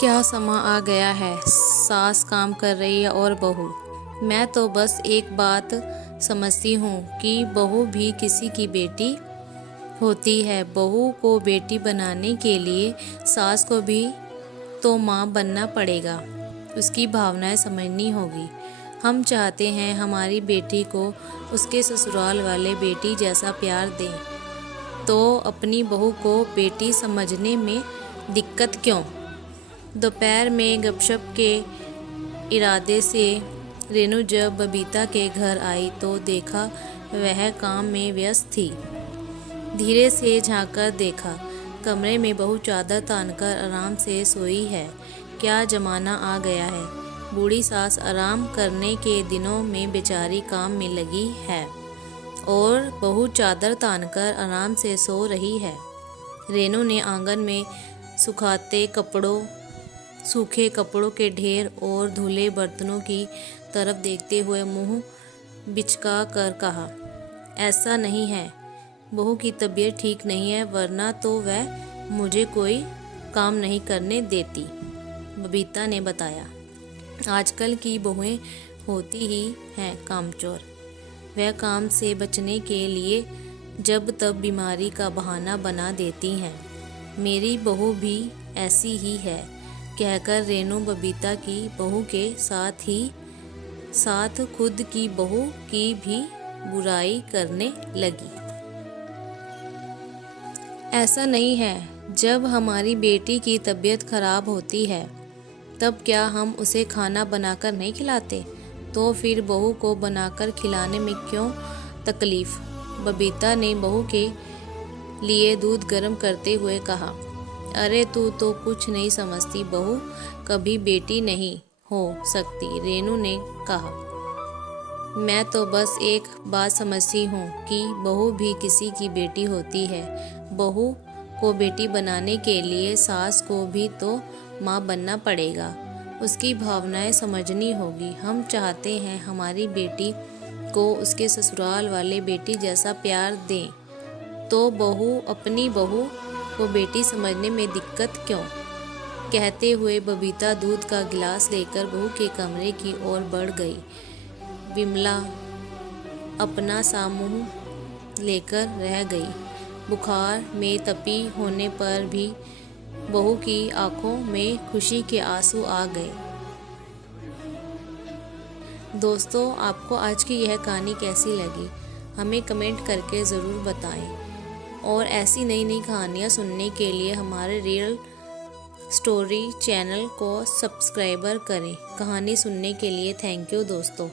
क्या समा आ गया है, सास काम कर रही है और बहू। मैं तो बस एक बात समझती हूँ कि बहू भी किसी की बेटी होती है। बहू को बेटी बनाने के लिए सास को भी तो माँ बनना पड़ेगा। उसकी भावनाएं समझनी होगी। हम चाहते हैं हमारी बेटी को उसके ससुराल वाले बेटी जैसा प्यार दें, तो अपनी बहू को बेटी समझने में दिक्कत क्यों। दोपहर में गपशप के इरादे से रेनू जब बबीता के घर आई तो देखा वह काम में व्यस्त थी। धीरे से झांककर देखा, कमरे में बहू चादर तानकर आराम से सोई है। क्या जमाना आ गया है। बूढ़ी सास आराम करने के दिनों में बेचारी काम में लगी है और बहू चादर तानकर आराम से सो रही है। रेनू ने आंगन में सूखे कपड़ों के ढेर और धुले बर्तनों की तरफ देखते हुए मुंह बिचका कर कहा, ऐसा नहीं है, बहू की तबीयत ठीक नहीं है, वरना तो वह मुझे कोई काम नहीं करने देती। बबीता ने बताया, आजकल की बहुएं होती ही हैं कामचोर। वह काम से बचने के लिए जब तब बीमारी का बहाना बना देती हैं। मेरी बहू भी ऐसी ही है, कहकर रेनू बबीता की बहू के साथ खुद की बहू की भी बुराई करने लगी। ऐसा नहीं है, जब हमारी बेटी की तबीयत खराब होती है तब क्या हम उसे खाना बनाकर नहीं खिलाते, तो फिर बहू को बनाकर खिलाने में क्यों तकलीफ। बबीता ने बहू के लिए दूध गर्म करते हुए कहा, अरे तू तो कुछ नहीं समझती, बहू कभी बेटी नहीं हो सकती। रेनू ने कहा, मैं तो बस एक बात समझती हूँ कि बहू भी किसी की बेटी होती है। बहू को बेटी बनाने के लिए सास को भी तो माँ बनना पड़ेगा। उसकी भावनाएं समझनी होगी। हम चाहते हैं हमारी बेटी को उसके ससुराल वाले बेटी जैसा प्यार दें, तो बहू अपनी बहू को बेटी समझने में दिक्कत क्यों। कहते हुए बबीता दूध का गिलास लेकर बहू के कमरे की ओर बढ़ गई। विमला अपना सा मुंह लेकर रह गई। बुखार में तपी होने पर भी बहू की आंखों में खुशी के आंसू आ गए। दोस्तों, आपको आज की यह कहानी कैसी लगी, हमें कमेंट करके ज़रूर बताएं। और ऐसी नई नई कहानियाँ सुनने के लिए हमारे रियल स्टोरी चैनल को सब्सक्राइबर करें। कहानी सुनने के लिए थैंक यू दोस्तों।